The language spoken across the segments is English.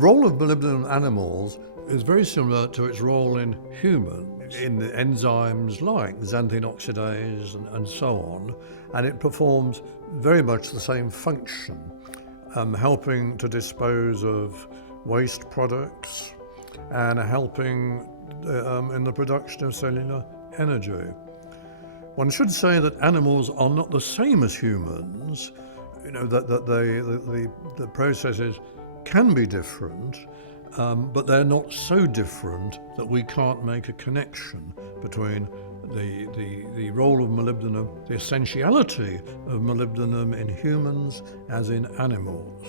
role of molybdenum in animals is very similar to its role in humans, in the enzymes like xanthine oxidase and so on, and it performs very much the same function, helping to dispose of waste products and helping in the production of cellular energy. One should say that animals are not the same as humans, that the processes can be different, but they're not so different that we can't make a connection between the role of molybdenum, the essentiality of molybdenum in humans as in animals.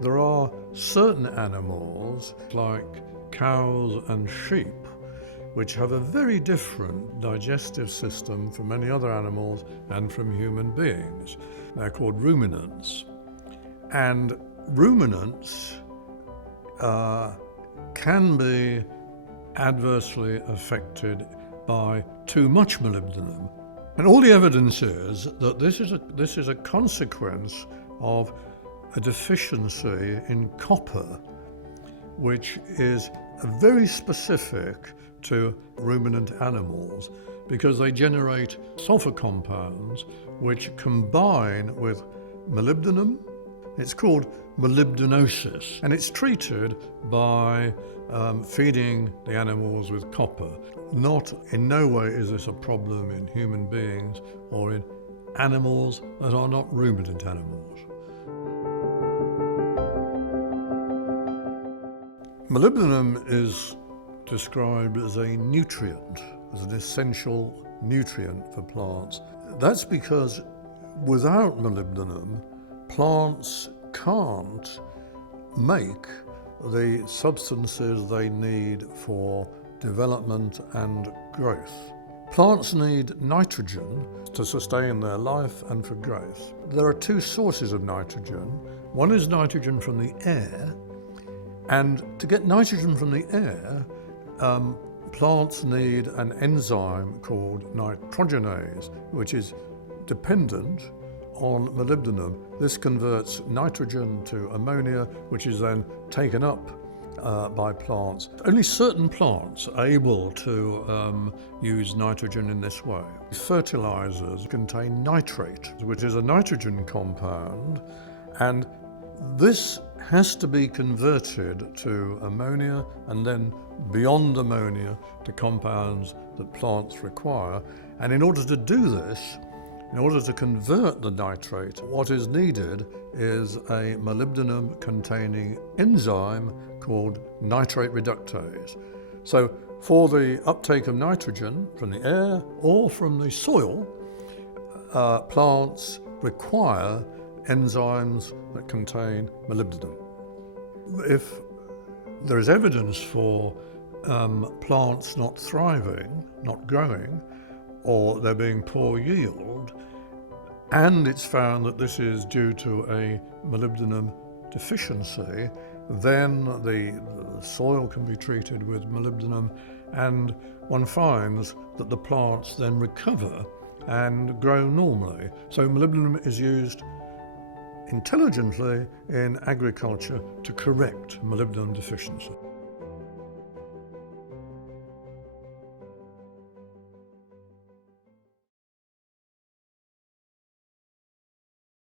There are certain animals, like cows and sheep, which have a very different digestive system from many other animals and from human beings. They're called ruminants. And ruminants can be adversely affected by too much molybdenum. And all the evidence is that this is a consequence of a deficiency in copper, which is very specific to ruminant animals because they generate sulfur compounds which combine with molybdenum. It's called molybdenosis, and it's treated by feeding the animals with copper. In no way is this a problem in human beings or in animals that are not ruminant animals. Molybdenum is described as a nutrient, as an essential nutrient for plants. That's because without molybdenum, plants can't make the substances they need for development and growth. Plants need nitrogen to sustain their life and for growth. There are two sources of nitrogen. One is nitrogen from the air, and to get nitrogen from the air, plants need an enzyme called nitrogenase, which is dependent on molybdenum. This converts nitrogen to ammonia, which is then taken up by plants. Only certain plants are able to use nitrogen in this way. Fertilizers contain nitrate, which is a nitrogen compound, and this has to be converted to ammonia and then beyond ammonia to compounds that plants require. And in order to do this, in order to convert the nitrate, what is needed is a molybdenum-containing enzyme called nitrate reductase. So for the uptake of nitrogen from the air or from the soil, plants require enzymes that contain molybdenum. If there is evidence for plants not thriving, not growing, or there being poor yield, and it's found that this is due to a molybdenum deficiency, then the soil can be treated with molybdenum, and one finds that the plants then recover and grow normally. So molybdenum is used intelligently in agriculture to correct molybdenum deficiency.